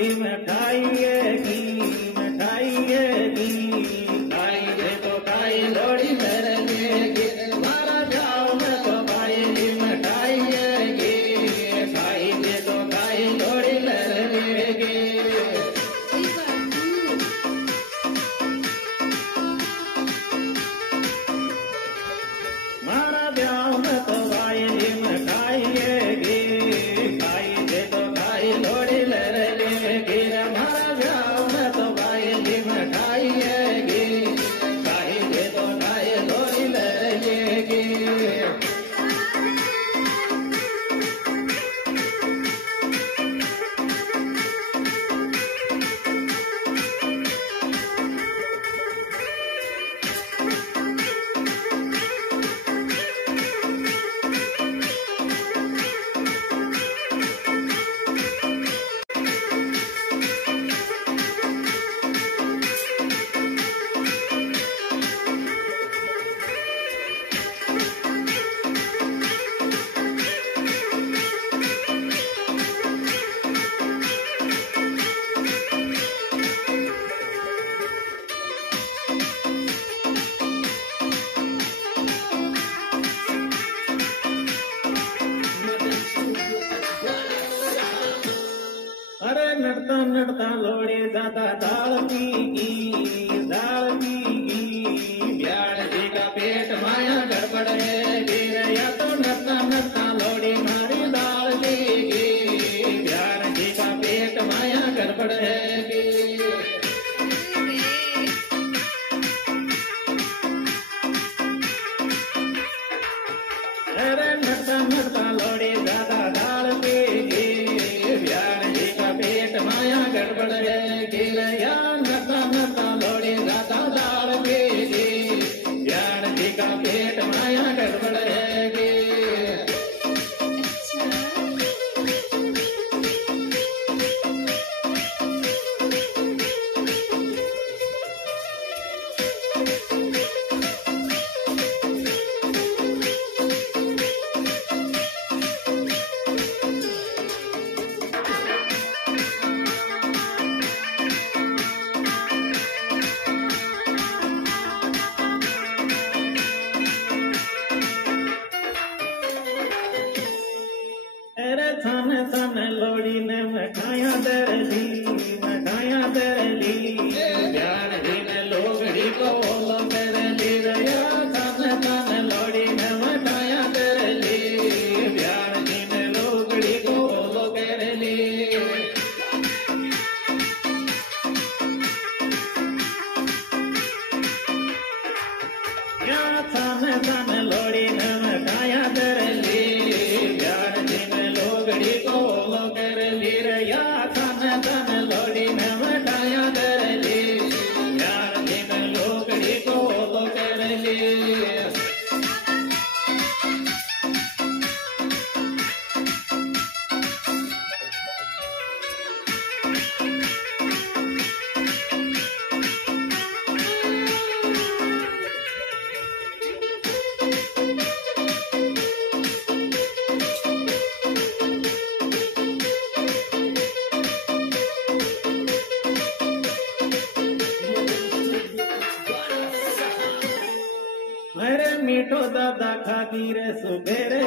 ली मिठाई मिठाई खाई दे तो खाई लोड़ी मेरे लेगी मारा जाओ मैं तो भाई ली मिठाई खाई दे तो खाई लोड़ी मेरे लेगी मारा जाओ मैं तो भाई ली मिठाई खाई दे तो खाई लोड़ी मेरे लेगी मारा जाओ मैं तो भाई ली मिठाई खाई दे तो खाई लोड़ी मेरे लेगी अरे नड़ता नड़ता लोड़े दादा दाल पीगी ब्याड़ जी का पेट माया गड़बड़ है गिरया तो नड़ता नड़ता लोड़ी मारी दाल पीगी ब्याड़ जी का पेट माया गड़बड़ है अरे नड़ता नड़ता लोड़ी दादा दाल पीगी पेट माया गड़बड़ है गिरया नता नता लोड़ी दादा दाल पीगी ज्ञान जी का पेट माया गड़बड़ है अरे थाने थाने लोड़ी ने मिठाइयाँ दरली ज्ञान जी ने लोगड़ी को बोलो मेरे लिया थाने थाने लोड़ी ने मिठाइयाँ दरली ज्ञान जी ने लोगड़ी को बोलो मेरे लिए थाने थाने लोड़ी ने मिठाइयाँ दरली ज्ञान जी ने लोगड़ी को बोलो कर ली रया थाने थाने लोड़ी ने मिठाइयाँ दरली ज्ञान जी ने लोगड़ी को बोलो कर ली मेरे मीठो दादा खाकी रे सुबेरे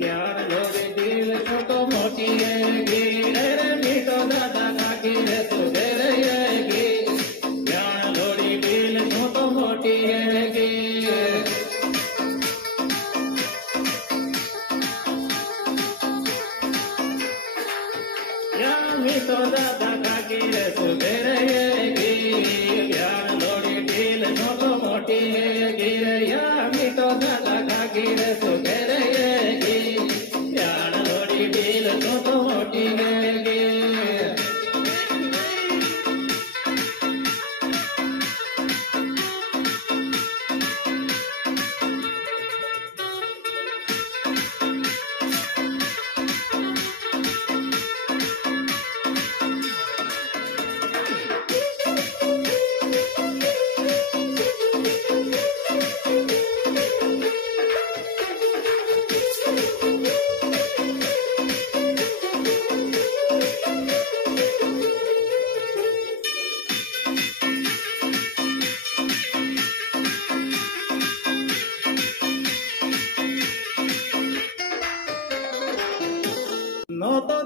ज्ञान लोगे दिल छोटो मोटी मेरे मीठो दादा खाकी रे सुबेरे ज्ञान लोड़ी दिल छोटो मोटी मीठो दादा खाकी रे सुबेरे ज्ञान लोड़ी दिल छोटो मोटी गिरया मीठो दादा खाकी रे सुबेरे ज्ञान लोड़ी दिल छोटो मोटी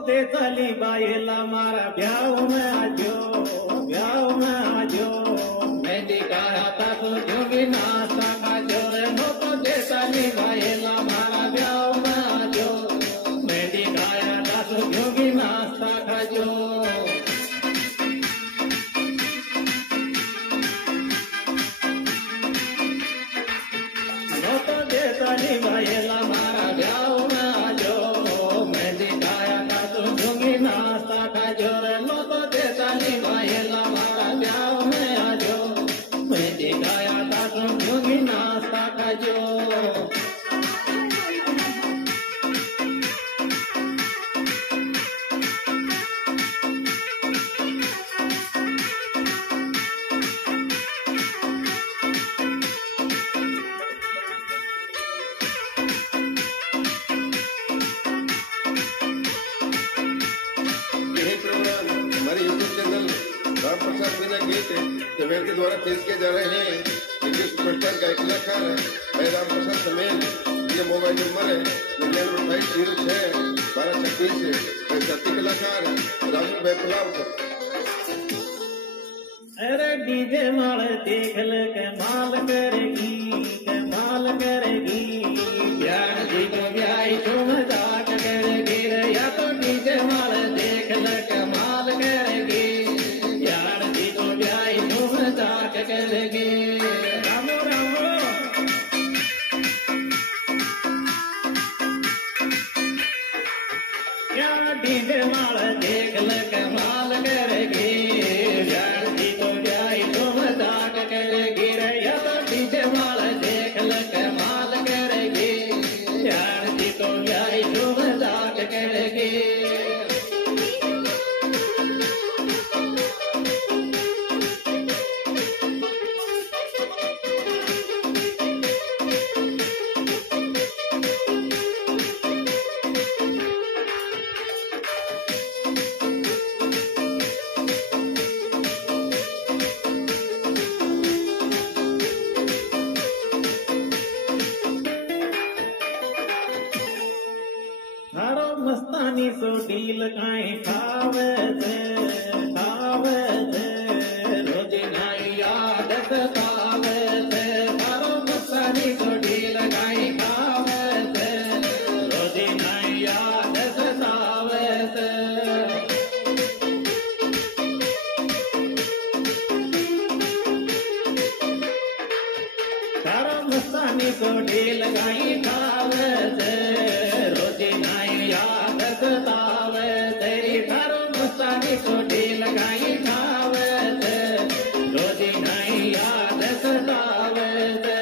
दे चली बायला मारा ब्याह में आजो मेहंदी गाया था तो जोगी नाश्ता खाजो रे नो तो दे चली बायला मारा ब्याह में आजो मेहंदी गाया था तो जोगी नाश्ता खाजो नो तो दे चली बायला मारा ब्याह में आजो मेहंदी गाया था तो जोगी नाश्ता खाजो रे नो तो दे चली बायला मारा ब्याह में आजो मेहंदी गाया था तो जोगी नाश्ता खाजो हमारे यूट्यूब चैनल राम प्रसाद मीना गीत समेल के द्वारा पेश किए जा रहे हैं। इंडियन सुपरस्टार गायक कलाकार मैं राम प्रसाद समेल। ये मोबाइल नंबर है 99561236। मैं जाति कलाकार राजू बैपलाव। अरे डीजे माल देख ले कमाल करेगी ज्ञान जी को ब्याई तुम जाट करेगी रे या तो डीजे माल देख ले कमाल करेगी ज्ञान जी को ब्याई तुम जाट करेगी रामो रामो या डीजे माल देख ले कमाल करेगी ज्ञान जी को ब्याई तुम जाट करेगी रे या तो डीजे माल देख ले कमाल करेगी ज्ञान जी को ब्याई तुम जाट करेगी थारो मस्तानी सो डील काई खावे से रोज नाई याद सतावे से थारो मस्तानी सो डील काई खावे से रोज नाई याद सतावे से थारो मस्तानी सो डील काई खावे से रोज नाई याद सतावे तेरी थारो मस्तानी को ढील गाई खावे से रोज नाई याद सतावे से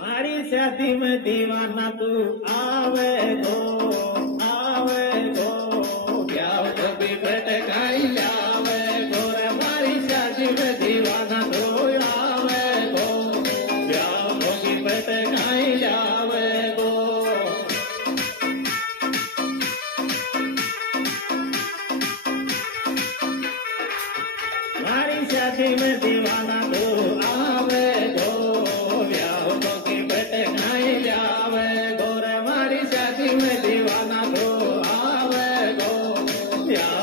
मारी शादी में दीवाना तू आवे गो ब्याह कभी भटकाई लावे गो रे मारी शादी में दीवाना तू आवे गो ब्याह कभी भटकाई लावे गो मारी शादी में दीवाना तू आवे गो ब्याह कभी भटकाई लावे गो रे मारी शादी में दीवाना तू आवे गो ब्याह